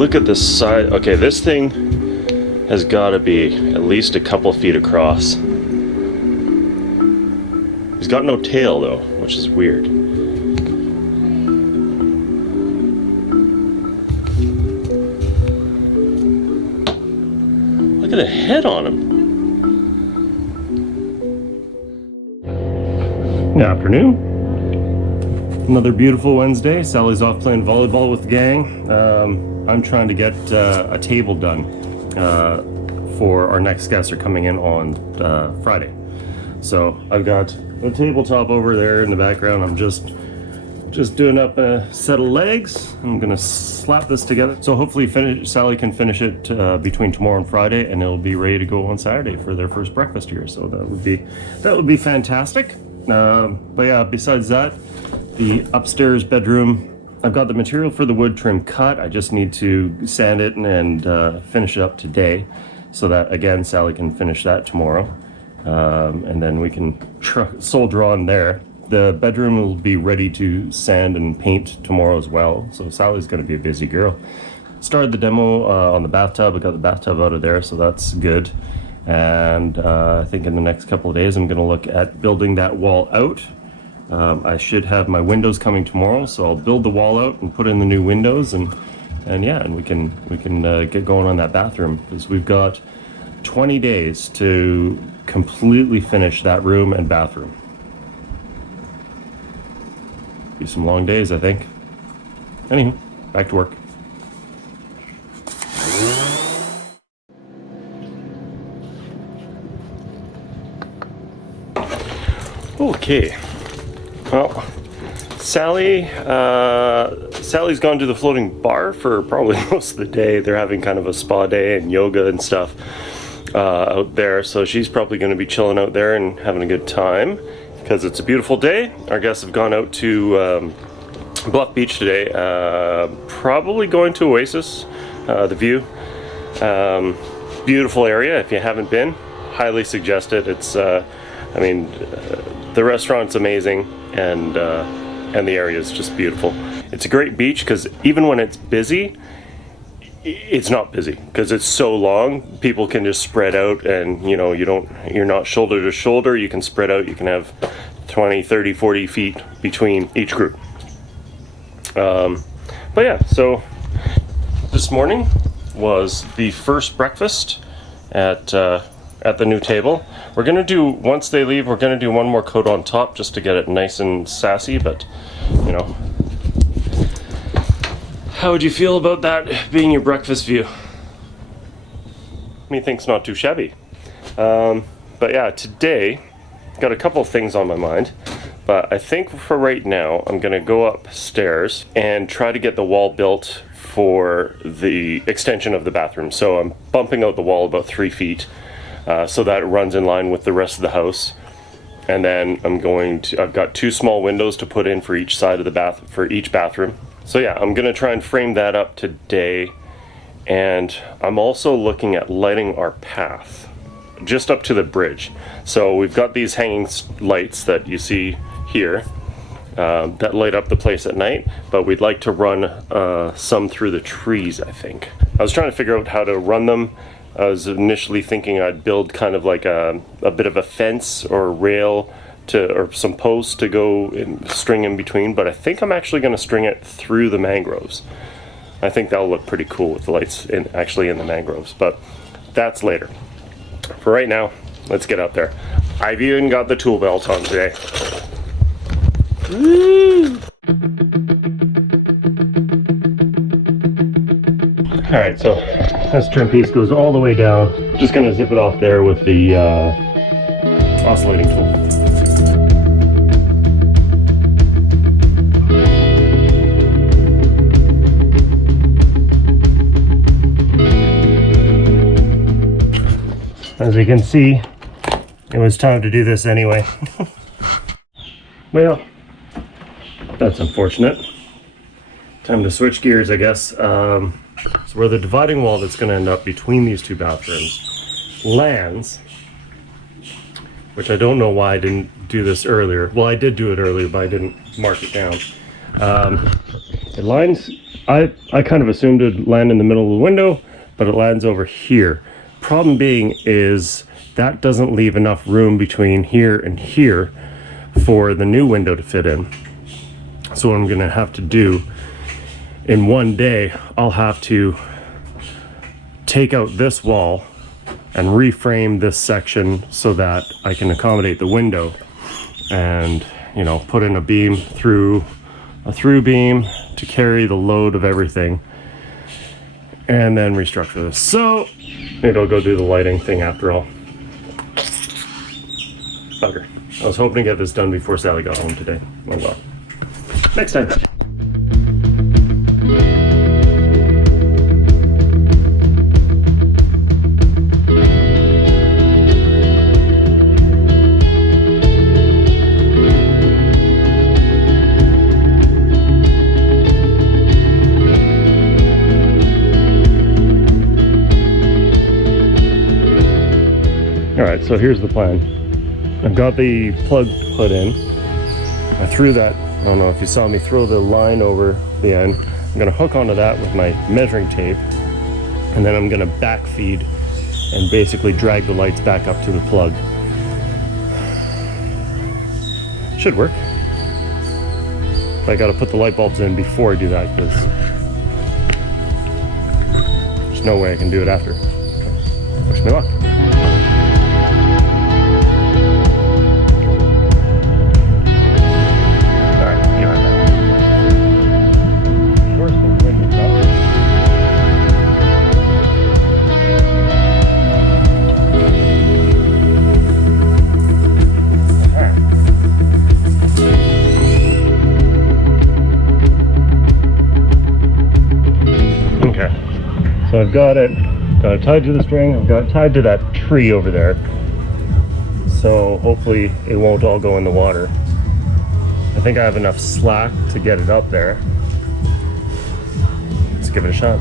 Look at this side. Okay, this thing has got to be at least a couple feet across. He's got no tail though, which is weird. Look at the head on him. Good afternoon. Another beautiful Wednesday. Sally's off playing volleyball with the gang. I'm trying to get a table done for our next guests are coming in on Friday. So I've got a tabletop over there in the background. I'm just doing up a set of legs. I'm gonna slap this together. So hopefully Sally can finish it between tomorrow and Friday, and it'll be ready to go on Saturday for their first breakfast here. So that would be fantastic. But yeah, besides that, the upstairs bedroom, I've got the material for the wood trim cut. I just need to sand it and finish it up today, so that again Sally can finish that tomorrow, and then we can soldier on there. The bedroom will be ready to sand and paint tomorrow as well, so Sally's going to be a busy girl. Started the demo on the bathtub. I got the bathtub out of there, so that's good. And I think in the next couple of days I'm going to look at building that wall out. I should have my windows coming tomorrow, so I'll build the wall out and put in the new windows, and we can get going on that bathroom, because we've got 20 days to completely finish that room and bathroom. Be some long days, I think. Anywho, back to work. Okay. Well, Sally's gone to the floating bar for probably most of the day. They're having kind of a spa day and yoga and stuff out there, so she's probably going to be chilling out there and having a good time because it's a beautiful day. Our guests have gone out to Bluff Beach today, probably going to Oasis, the view. Beautiful area. If you haven't been, highly suggest it. It's the restaurant's amazing, and the area is just beautiful. It's a great beach because even when it's busy, it's not busy because it's so long. People can just spread out, and you're not shoulder to shoulder. You can spread out. You can have 20, 30, 40 feet between each group. But yeah, so this morning was the first breakfast at the new table. We're gonna do, once they leave, we're gonna do one more coat on top just to get it nice and sassy, but how would you feel about that being your breakfast view? Methinks not too shabby. But yeah, today got a couple of things on my mind, but I think for right now I'm gonna go upstairs and try to get the wall built for the extension of the bathroom. So I'm bumping out the wall about 3 feet, so that it runs in line with the rest of the house. And then I've got 2 small windows to put in for each side of the for each bathroom. So yeah, I'm gonna try and frame that up today. And I'm also looking at lighting our path just up to the bridge. So we've got these hanging lights that you see here that light up the place at night, but we'd like to run some through the trees, I think. I was trying to figure out how to run them. I was initially thinking I'd build kind of like a bit of a fence or a rail or some posts to go and string in between, but I think I'm actually going to string it through the mangroves. I think that'll look pretty cool with the lights actually in the mangroves, but that's later. For right now, let's get out there. I've even got the tool belt on today. Woo! Alright, so this trim piece goes all the way down. Just going to zip it off there with the oscillating tool. As you can see, it was time to do this anyway. Well, that's unfortunate. Time to switch gears, I guess. So where the dividing wall that's going to end up between these 2 bathrooms lands, which I don't know why I didn't do this earlier. Well, I did do it earlier, but I didn't mark it down. It lines I kind of assumed it'd land in the middle of the window, but it lands over here. Problem being is that doesn't leave enough room between here and here for the new window to fit in. So what I'm gonna have to do in one day, I'll have to take out this wall and reframe this section so that I can accommodate the window, and you know, put in a beam through a through beam to carry the load of everything, and then restructure this. So maybe I'll go do the lighting thing after all. Bugger. I was hoping to get this done before Sally got home today. Oh well. Next time. Alright, so here's the plan. I've got the plug put in. I threw that, I don't know if you saw me throw the line over the end. I'm going to hook onto that with my measuring tape, and then I'm going to back feed and basically drag the lights back up to the plug. Should work. But I got to put the light bulbs in before I do that, because there's no way I can do it after. Wish me luck. So I've got it tied to the string. I've got it tied to that tree over there. So hopefully it won't all go in the water. I think I have enough slack to get it up there. Let's give it a shot.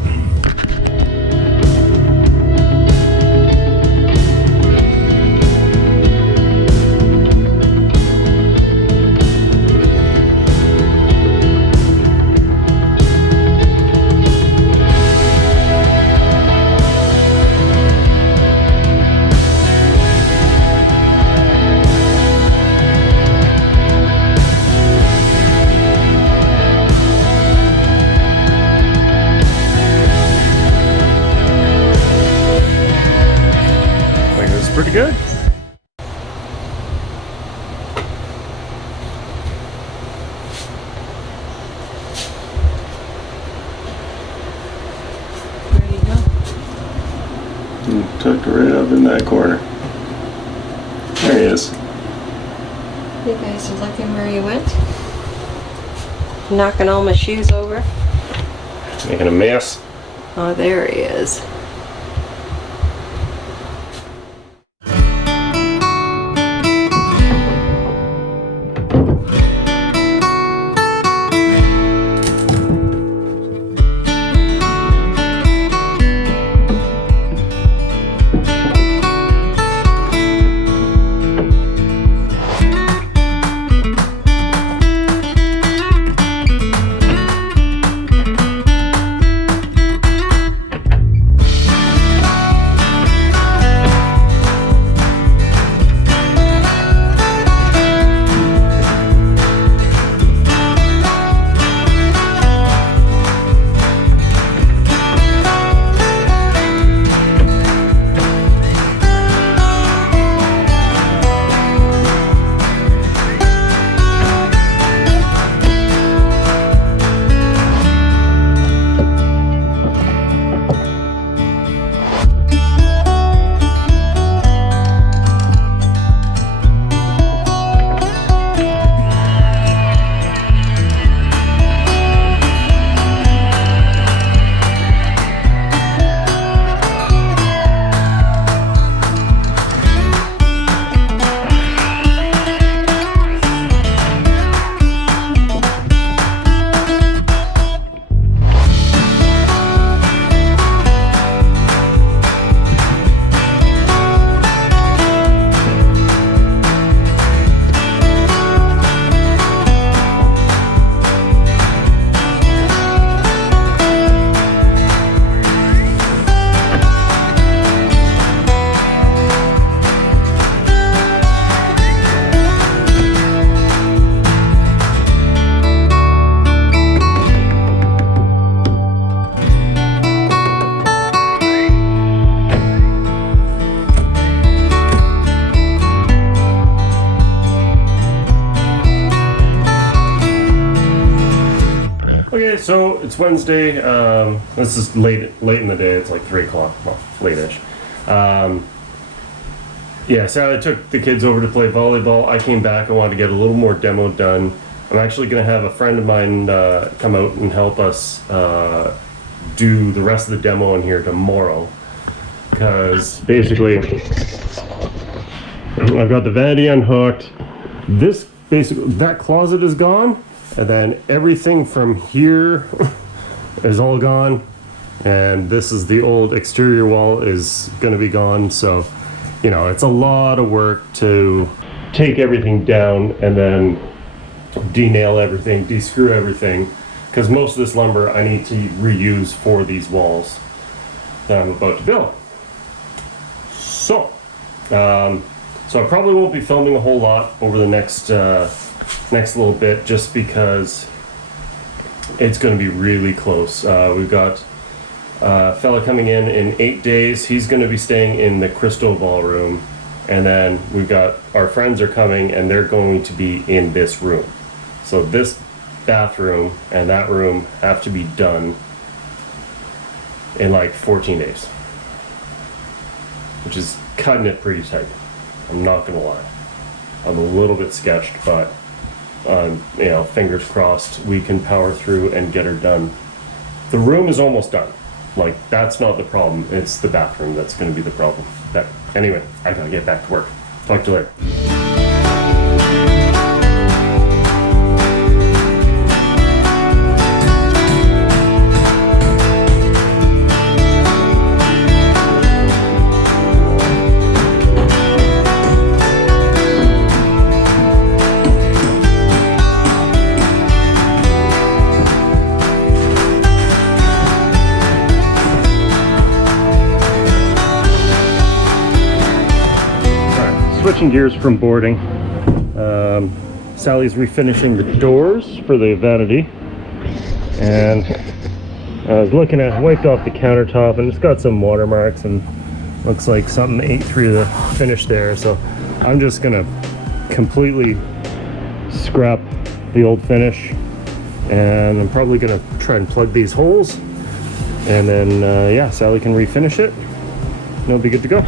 Pretty good. Where do you go? Tucked right up in that corner. There he is. You guys are looking where you went? Knocking all my shoes over. Making a mess. Oh, there he is. Wednesday. This is late in the day. It's like 3 o'clock. Well, late-ish. Yeah, so I took the kids over to play volleyball. I came back. I wanted to get a little more demo done. I'm actually going to have a friend of mine come out and help us do the rest of the demo in here tomorrow. Because basically, I've got the vanity unhooked. That closet is gone. And then everything from here is all gone. And this is the old exterior wall is going to be gone. So, you know, it's a lot of work to take everything down and then de-nail everything, de-screw everything, because most of this lumber I need to reuse for these walls that I'm about to build. So I probably won't be filming a whole lot over the next little bit, just because it's going to be really close. We've got a fella coming in 8 days. He's going to be staying in the Crystal Ballroom, and then we've got our friends are coming, and they're going to be in this room. So this bathroom and that room have to be done in like 14 days, which is cutting it pretty tight. I'm not gonna lie. I'm a little bit sketched, but you know, fingers crossed we can power through and get her done. The room is almost done. Like, that's not the problem. It's the bathroom that's gonna be the problem. But anyway, I gotta get back to work. Talk to you later. Switching gears from boarding, Sally's refinishing the doors for the vanity, and I was looking at, wiped off the countertop, and it's got some watermarks and looks like something ate through the finish there. So I'm just gonna completely scrap the old finish, and I'm probably gonna try and plug these holes, and then yeah, Sally can refinish it and it'll be good to go.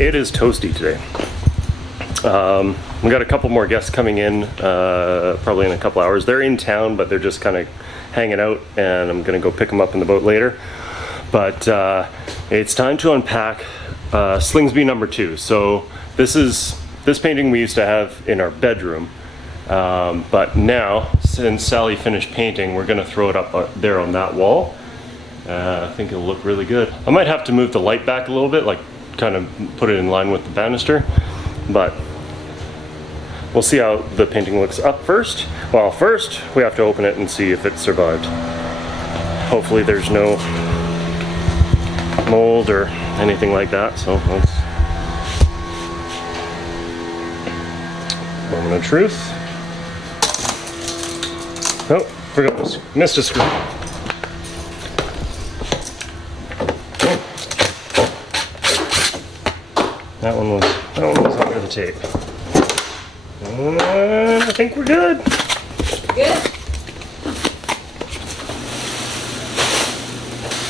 It is toasty today. We got a couple more guests coming in, probably in a couple hours. They're in town, but they're just kind of hanging out, and I'm gonna go pick them up in the boat later. But it's time to unpack Slingsby number 2. So this painting we used to have in our bedroom, but now, since Sally finished painting, we're gonna throw it up there on that wall. I think it'll look really good. I might have to move the light back a little bit, like kind of put it in line with the banister, but we'll see how the painting looks up first. Well, first we have to open it and see if it survived. Hopefully there's no mold or anything like that, so let's... Moment of truth. Oh, forgot this. Missed a screw. That one was under the tape. And I think we're good. Good.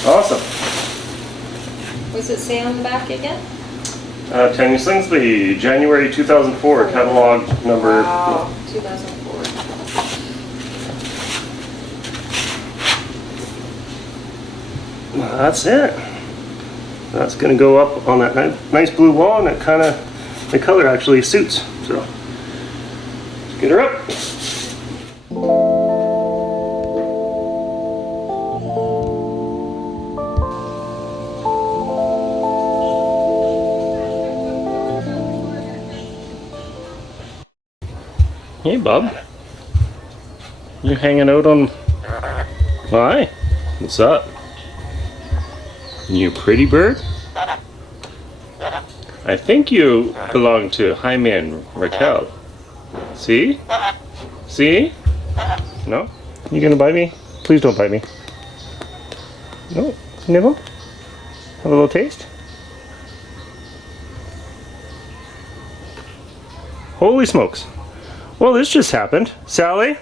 Awesome. What's it say on the back again? Tanya Slingsby, January 2004, catalog number. Wow, 2004. That's it. That's going to go up on that nice blue wall, and it kind of, the color actually suits. So Get her up. Hey, Bob. You hanging out on... Hi. What's up? You pretty bird? I think you belong to Jaime and Raquel. See? See? No? You gonna bite me? Please don't bite me. No? Nibble? Have a little taste? Holy smokes. Well, this just happened. Sally?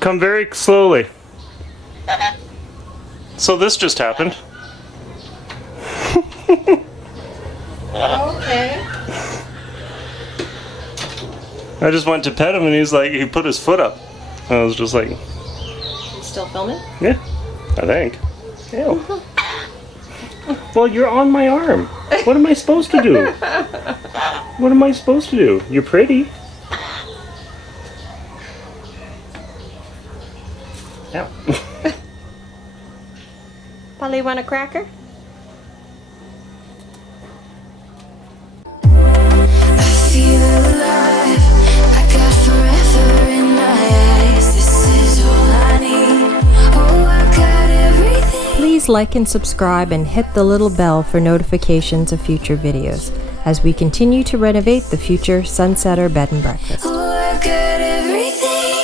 Come very slowly. So this just happened. Okay. I just went to pet him and he put his foot up. And I was just like, You still filming? yeah, I think. Ew. Well, you're on my arm. What am I supposed to do? What am I supposed to do? You're pretty. Ow. Polly, want a cracker? I feel alive. I got forever in my eyes. This is all I need. Oh, I got everything. Please like and subscribe and hit the little bell for notifications of future videos as we continue to renovate the future Sunsetter Bed and Breakfast. Oh, I got everything.